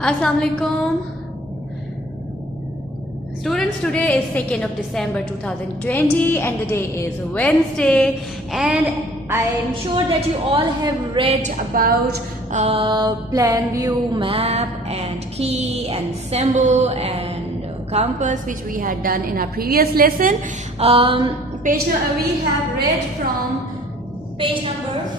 Assalamualaikum. Students, today is 2nd of December 2020 and the day is Wednesday, and I am sure that you all have read about plan view, map and key and symbol and compass, which we had done in our previous lesson. We have read from page number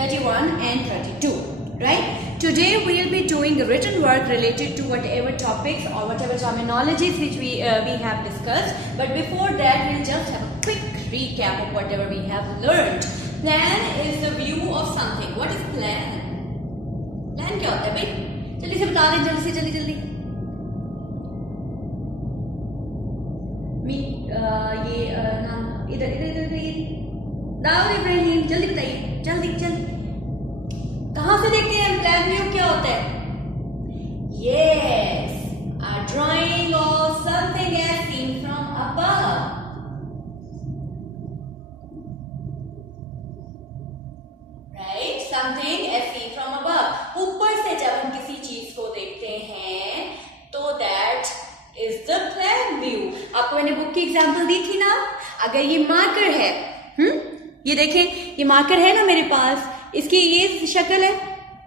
31 and 32, right? Today we will be doing written work related to whatever topics or whatever terminologies which we have discussed. But before that, we'll just have a quick recap of whatever we have learned. Plan is the view of something. What is plan? Plan क्या होता है भाई? जल्दी से बता दें, जल्दी से जल्दी. ये नाम इधर दाऊद इब्राहिम, जल्दी बताइए, जल्दी. कहां से देखते हैं प्लान व्यू क्या होता है? Yes, a drawing of something as seen from above. Right, something as seen from above. ऊपर से जब हम किसी चीज को देखते हैं तो that is the plan view. आपको मैंने बुक की एग्जांपल दी थी ना. अगर ये मार्कर है, ये देखें, ये मार्कर है ना मेरे पास, इसकी ये शक्ल है,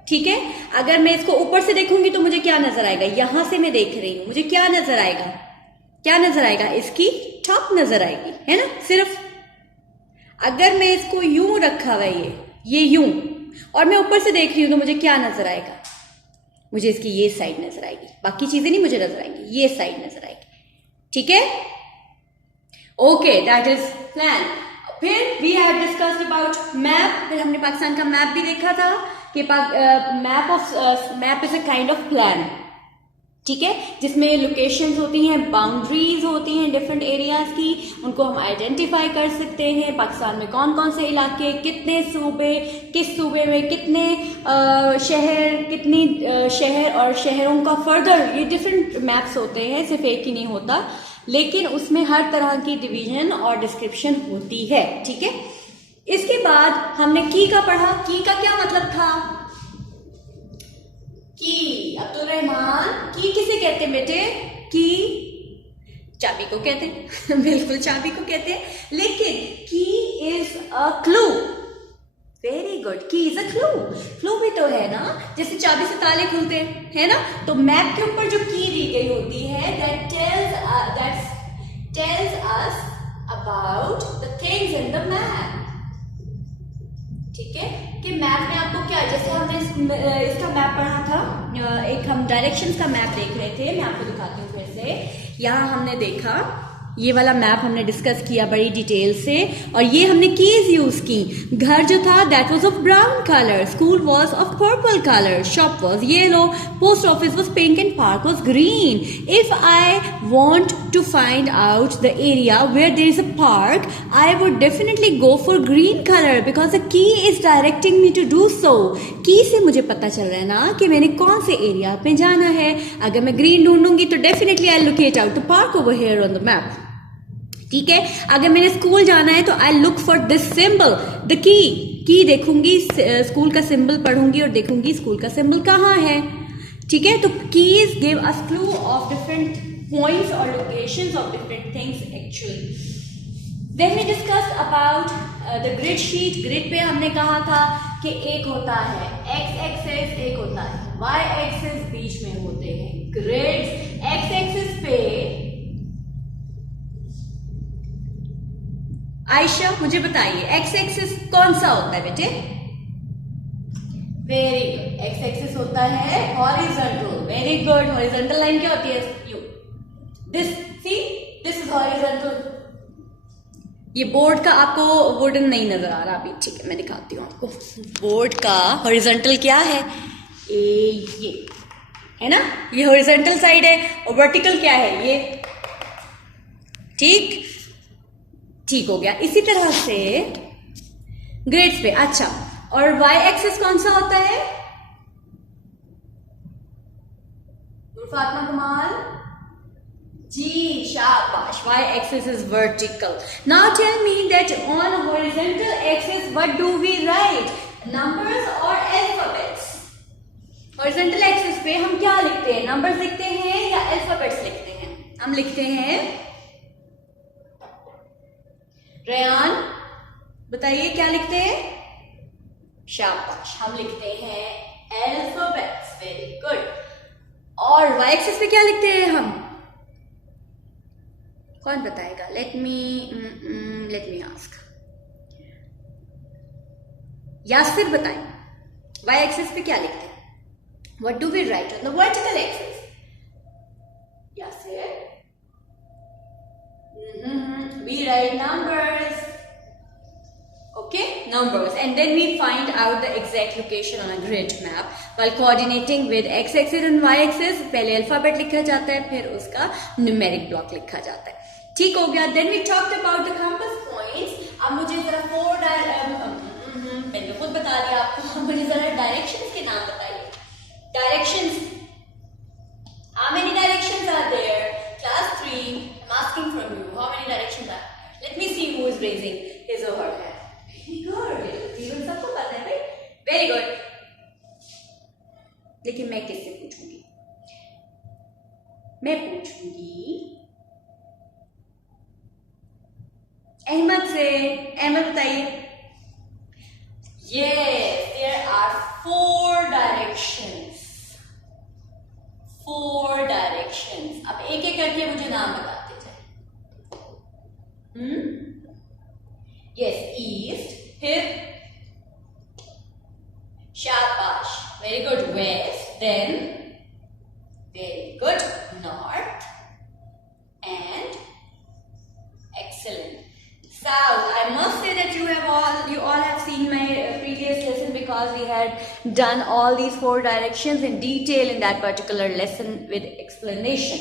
ठीक है. अगर मैं इसको ऊपर से देखूंगी तो मुझे क्या नजर आएगा? यहां से मैं देख रही हूं, मुझे क्या नजर आएगा? इसकी टॉप नजर आएगी, है ना. सिर्फ अगर मैं इसको यूं रखा हुआ है, ये यूं, और मैं ऊपर से देख रही हूं तो मुझे क्या नजर आएगा? मुझे इसकी ये साइड नजर आएगी, बाकी चीजें नहीं मुझे नजर आएंगी, ये साइड नजर आएगी, ठीक है. Okay, that is plan. फिर we have discussed about map. फिर हमने पाकिस्तान का मैप भी देखा था कि map is a kind of plan, ठीक है, जिसमें लोकेशंस होती हैं, बाउंड्रीज होती हैं डिफरेंट एरियाज की, उनको हम आइडेंटिफाई कर सकते हैं. पाकिस्तान में कौन कौन से इलाके, कितने सूबे, किस सूबे में कितने शहर, कितनी शहर और शहरों का फर्दर, ये डिफरेंट मैप्स होते हैं, सिर्फ एक ही नहीं होता, लेकिन उसमें हर तरह की डिवीजन और डिस्क्रिप्शन होती है, ठीक है. इसके बाद हमने की का पढ़ा. की का क्या मतलब था? की, अब्दुल रहमान, की किसे कहते हैं बेटे? की चाबी को कहते हैं. बिल्कुल चाबी को कहते हैं, लेकिन की is a clue. Very good, की इज अ क्लू. क्लू भी तो है ना, जैसे चाबी से ताले खुलते हैं, है ना. तो मैप के ऊपर जो की दी गई होती है, that tells us about the things in the map. ठीक है, कि मैप में आपको क्या, जैसे हमने इसका मैप पढ़ा था, एक हम डायरेक्शंस का मैप देख रहे थे. मैं आपको दिखाती हूँ फिर से. यहाँ हमने देखा, ये वाला मैप हमने डिस्कस किया बड़ी डिटेल से, और ये हमने कीज यूज की. घर जो था that was of brown colour, school was of purple colour, shop was yellow, post office was pink and park was green. If I want to find out the area where there is a park, I would definitely go for green colour because the key is directing me to do so. Key से मुझे पता चल रहा है ना कि मैंने कौन से एरिया पे जाना है. अगर मैं ग्रीन ढूंढूंगी तो definitely I locate out the park over here on the map, ठीक है. अगर मैंने स्कूल जाना है तो I look for this symbol, the key देखूंगी, स्कूल का सिंबल पढ़ूंगी और देखूंगी स्कूल का सिंबल कहाँ है, ठीक है. तो keys give us clue of different points और locations of different things actually. Then we discussed about the grid sheet. Grid पे हमने कहा था कि एक होता है एक्स एक्सिस, एक होता है वाई एक्सिस, बीच में होते हैं ग्रिड्स. एक्स एक्सिस पे आयशा मुझे बताइए एक्स एक्सिस कौन सा होता है बेटे? वेरी गुड, एक्स एक्सिस होता है horizontal. Very good. Horizontal line क्या होती है? You, this, see, this is horizontal. ये बोर्ड का आपको वुडन नहीं नजर आ रहा अभी, ठीक है, मैं दिखाती हूँ आपको. बोर्ड का हॉरिजॉन्टल क्या है? ये है ना, ये हॉरिजॉन्टल साइड है, और वर्टिकल क्या है? ये, ठीक हो गया. इसी तरह से ग्रेड्स पे. अच्छा, और वाई एक्सिस कौन सा होता है? फातिमा कमाल जी, शाबाश. Y axis is vertical. Now tell me that on horizontal axis what do we write? Numbers और अल्फाबेट्स. हॉरिजॉन्टल एक्सिस लिखते हैं? नंबर्स लिखते हैं या अल्फाबेट्स लिखते हैं? हम लिखते हैं, रेयान बताइए क्या लिखते हैं? शाबाश, हम लिखते हैं अल्फाबेट्स। Very good. और वाई एक्सिस पे क्या लिखते हैं हम? कौन बताएगा? Let me ask. यासिर बताएं, वाई एक्सिस पे क्या लिखते हैं? What do we write on the vertical axis? Yasir? We write numbers. Okay, numbers, and then we find out the exact location on a grid map while coordinating with x-axis and y-axis. पहले अल्फाबेट लिखा जाता है, फिर उसका numeric block लिखा जाता है। ठीक हो गया। Then we talked about the compass points. अब मुझे जरा मैंने खुद बता दिया आपको, मुझे जरा डायरेक्शंस के नाम बताइए। Directions. How many directions are there? Class 3, I'm asking from you. How many directions are there? Let me see who is raising his or her hand. Very good. Even सबको पता है भाई. Very good. लेकिन मैं किससे पूछूंगी? मैं पूछूंगी अहमद से। अहमद बताइए। Yes, there are 4 directions. 4 directions. अब एक एक करके मुझे नाम बताते जाए। Yes, east. फिर शाबाश, very good, west. Then very good, north. And excellent, south. I must say that you all have seen my previous lesson, because we had done all these 4 directions in detail in that particular lesson with explanation.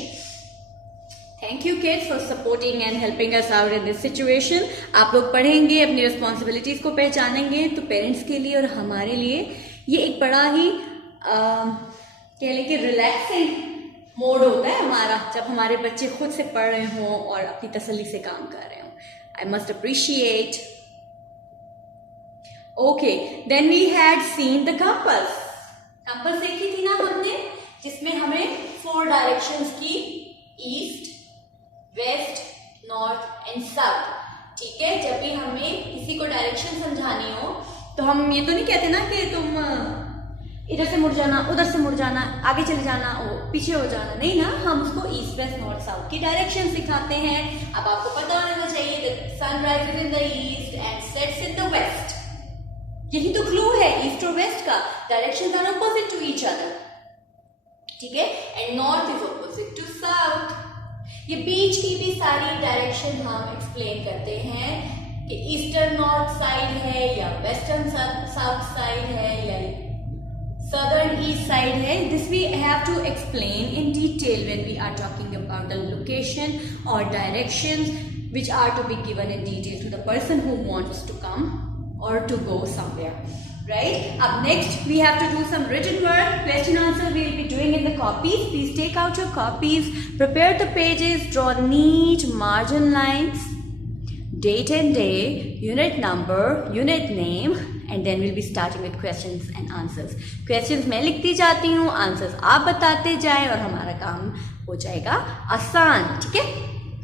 Thank you kids for supporting and helping us out in this situation. आप लोग पढ़ेंगे, अपनी रिस्पॉन्सिबिलिटीज को पहचानेंगे, तो पेरेंट्स के लिए और हमारे लिए ये एक बड़ा ही कह लें कि रिलैक्सिंग मोड होता है हमारा, जब हमारे बच्चे खुद से पढ़ रहे हों और अपनी तसल्ली से काम कर रहे हों। I must appreciate. Okay, then we had seen the compass. Compass देखी थी ना हमने, जिसमें हमें 4 directions की, east, west, north and south. ठीक है, जब भी हमें किसी को डायरेक्शन समझानी हो तो हम ये तो नहीं कहते ना कि तुम इधर से मुड़ जाना, उधर से मुड़ जाना, आगे चले जाना, पीछे हो जाना, नहीं ना, हम उसको ईस्ट वेस्ट नॉर्थ साउथ की डायरेक्शन सिखाते हैं। अब आपको पता होना चाहिए sun rises in the east and sets in the west. यही तो क्लू है ईस्ट और वेस्ट का, directions are opposite to each other. ठीक है, and north is opposite to south. ये बीच की भी सारी डायरेक्शन हम एक्सप्लेन करते हैं कि ईस्टर्न नॉर्थ साइड है या वेस्टर्न साउथ साइड है या southern east side है। This we have to explain in detail when we are talking about the location or directions which are to be given in detail to the person who wants to come or to go somewhere, right? Up next we have to do some written work. Question answer we will be doing in the copies. Please take out your copies, prepare the pages, draw neat margin lines, date and day, unit number, unit name, and then we'll be starting with questions and answers. Questions मैं लिखती जाती हूँ, answers आप बताते जाएं और हमारा काम हो जाएगा आसान। ठीक है,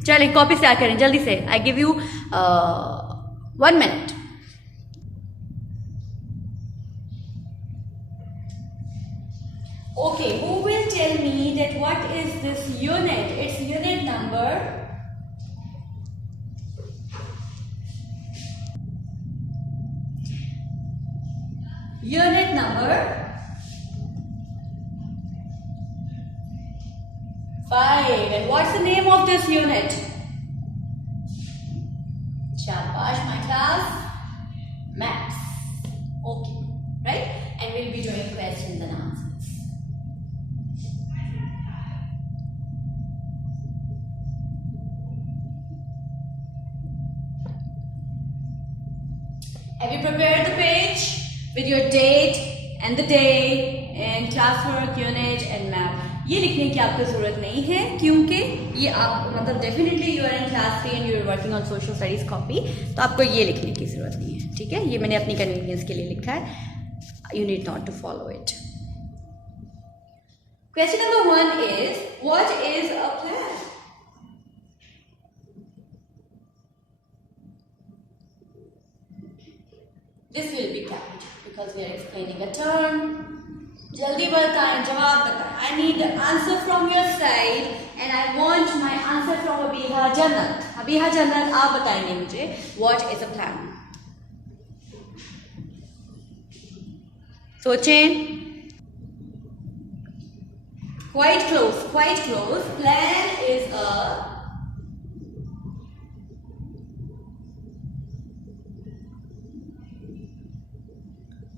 चलिए कॉपी तैयार करें जल्दी से। I give you 1 minute. Okay, who will tell me that what is this unit? It's unit number Unit number 5. And what's the name of this unit? Shabash, my class. Maths. Okay, right? And we'll be doing questions and answers. Have you prepared the page with your date and the day and classwork, unit and map? ये लिखने की आपको जरूरत नहीं है, क्योंकि ये आप मतलब definitely you are in class 3 and you are working on social studies copy, तो आपको ये लिखने की जरूरत नहीं है। ठीक है, ये मैंने अपनी कन्वीनियंस के लिए लिखा है, you need not to follow it. Question number 1 is, what is a plan? This will be capped because we are explaining a term. Jaldi बताएं, जवाब बताएं. I need the answer from your side and I want my answer from Abiha Jannat. Abiha Jannat, आप बताएंगे मुझे what is a plan. सोचें. Quite close, quite close. Plan is a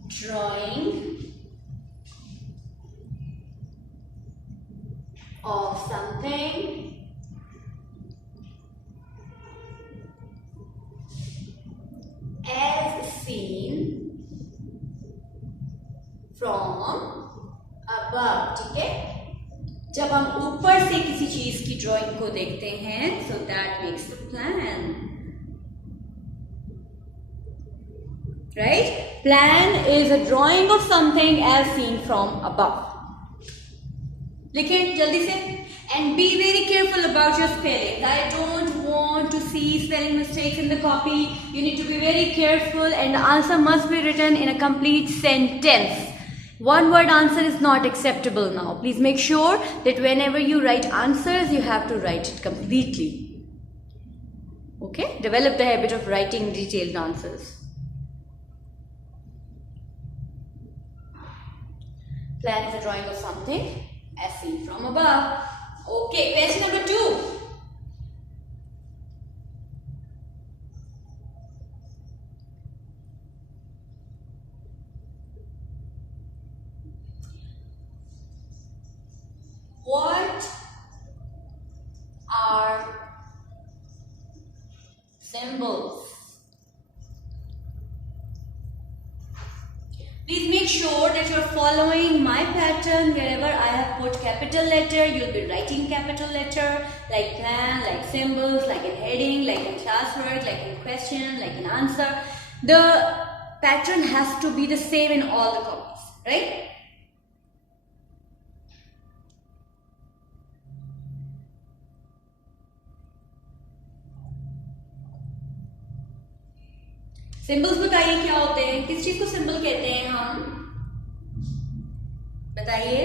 drawing of something as seen from above. ठीक है, जब हम ऊपर से किसी चीज की ड्राइंग को देखते हैं, so that makes the plan. Right? Plan is a drawing of something as seen from above. लिखें जल्दी से. And be very careful about your spelling. I don't want to see spelling mistakes in the copy. You need to be very careful and the answer must be written in a complete sentence. One word answer is not acceptable now. Please make sure that whenever you write answers, you have to write it completely. Okay? Develop the habit of writing detailed answers. Plan is a drawing of something as seen from above. Okay, question number 2. What are symbols? Please make sure that you are following my pattern. Wherever I have put capital letter, you will be writing capital letter, like plan, like symbols, like in heading, like in classwork, like in question, like in answer. The pattern has to be the same in all the copies, right? Symbols बताइए क्या होते हैं, किस चीज को सिंबल कहते हैं हम, बताइए.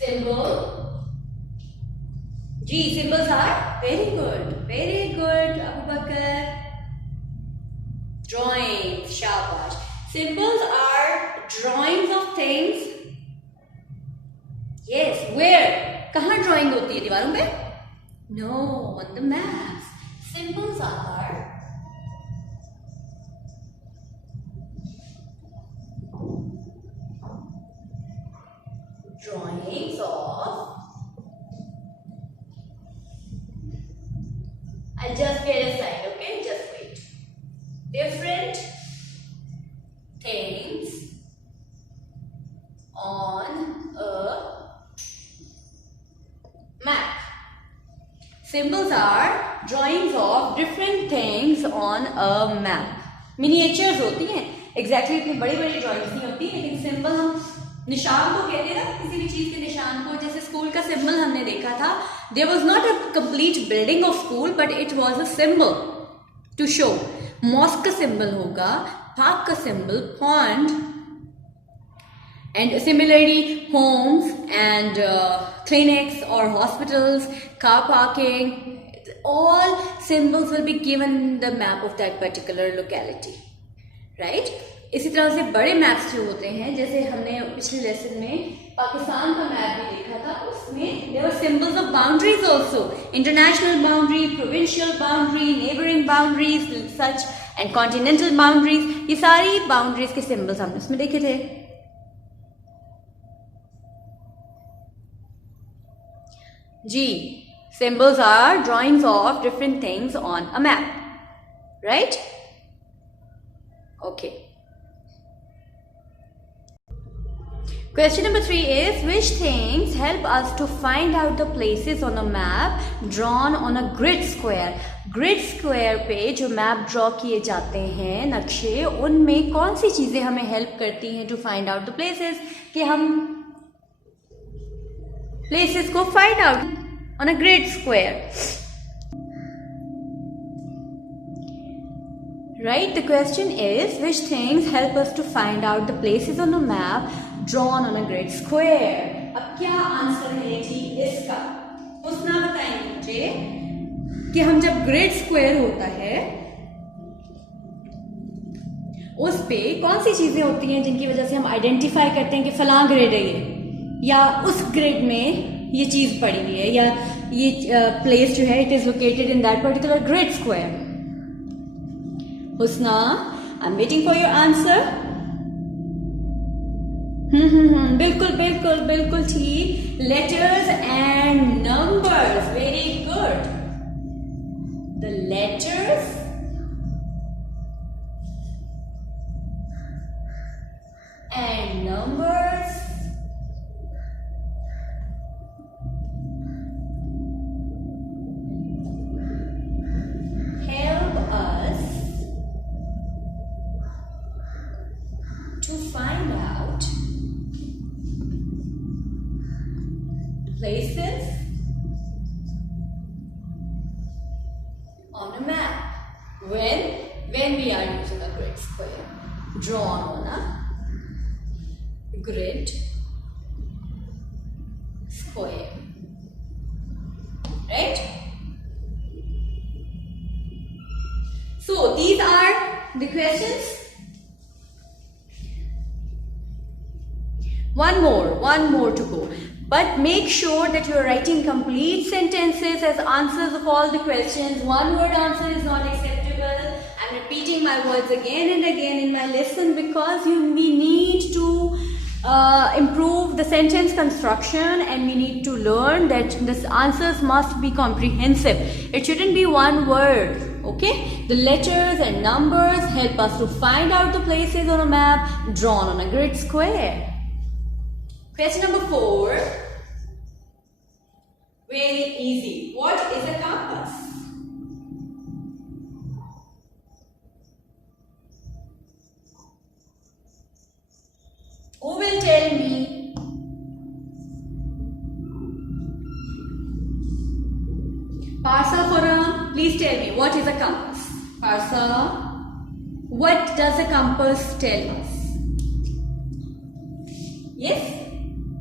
सिंबल. जी, symbols are very good Abu Bakr. Drawings, शाबाश. Symbols are drawings of things. Yes, where? कहाँ drawing होती है, दीवारों पे? No, on the maps. Symbols are drawings of. I'll just get a slide, okay? Just wait. Different things on a map. Symbols are drawings of different things on a map. Miniatures होती हैं. Exactly इतनी बड़ी बड़ी drawings नहीं होती, लेकिन symbol हम निशान को कहते हैं ना, किसी भी चीज के निशान को. जैसे स्कूल का symbol हमने देखा था. There was not a complete building of school, but it was a symbol to show. Mosque का symbol होगा, park का symbol, pond, and similarly homes and clinics or hospitals, car parking, all symbols will be given in the map of that particular locality, right? इसी तरह से बड़े मैप्स जो होते हैं, जैसे हमने पिछले लेसन में पाकिस्तान का मैप भी देखा था, उसमें there were symbols of boundaries also, international boundary, provincial boundary, neighboring boundaries, such and continental boundaries. ये सारी boundaries के symbols हमने उसमें देखे थे. G. Symbols are drawings of different things on a map, right? Okay. Question number 3 is, which things help us to find out the places on a map drawn on a grid square? Grid square पे जो map draw किए जाते हैं नक्शे, उनमें कौन सी चीजें हमें हेल्प करती हैं to find out the places, कि हम प्लेसेस को find out on a grid square. Right, the question is, which things help us to find out the places on a map drawn on a grid square? अब क्या आंसर है जी इसका? उसना बताएंगे मुझे कि हम जब ग्रिड स्क्वायर होता है उस पे कौन सी चीजें होती हैं जिनकी वजह से हम आइडेंटिफाई करते हैं कि फलां ग्रिड है ये, या उस ग्रिड में ये चीज पड़ी हुई है, या ये प्लेस जो है it is located in that particular grid square. Husna, I'm waiting for your answer. बिल्कुल बिल्कुल बिल्कुल ठीक. Letters and numbers. Very good. The letters and numbers help us to find out places on a map when we are using a grid square drawn on a grid square, right? So these are the questions. One more to go. But make sure that you are writing complete sentences as answers of all the questions. One word answer is not acceptable. I'm repeating my words again and again in my lesson because we need to improve the sentence construction, and we need to learn that the answers must be comprehensive. It shouldn't be one word. Okay? The letters and numbers help us to find out the places on a map drawn on a grid square. Question number 4. Very easy. What is a compass? Who will tell me? Parsa Khurram, please tell me, what is a compass? Parsa, what does a compass tell us? Yes?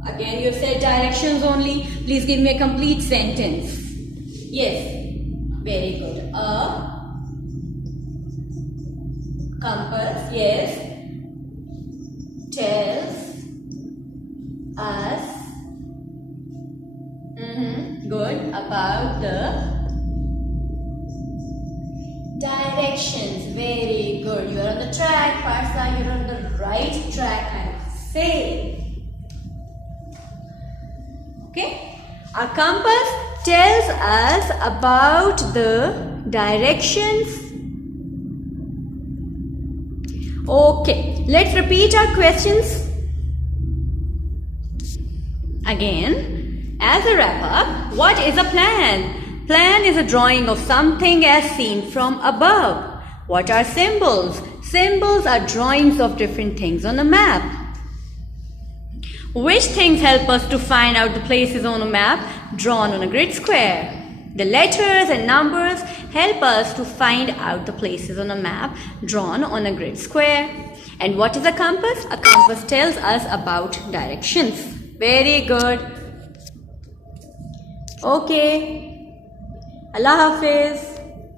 Again, you have said directions only. Please give me a complete sentence. Yes. Very good. A compass, yes, tells us good about the directions. Very good. You are on the track, Parsa. You are on the right track, I must say. Okay? A compass tells us about the directions. Okay, let's repeat our questions again. As a wrap up, what is a plan? Plan is a drawing of something as seen from above. What are symbols? Symbols are drawings of different things on a map. Which things help us to find out the places on a map drawn on a grid square? The letters and numbers help us to find out the places on a map drawn on a grid square. And what is a compass? A compass tells us about directions. Very good. Okay. Allah Hafiz.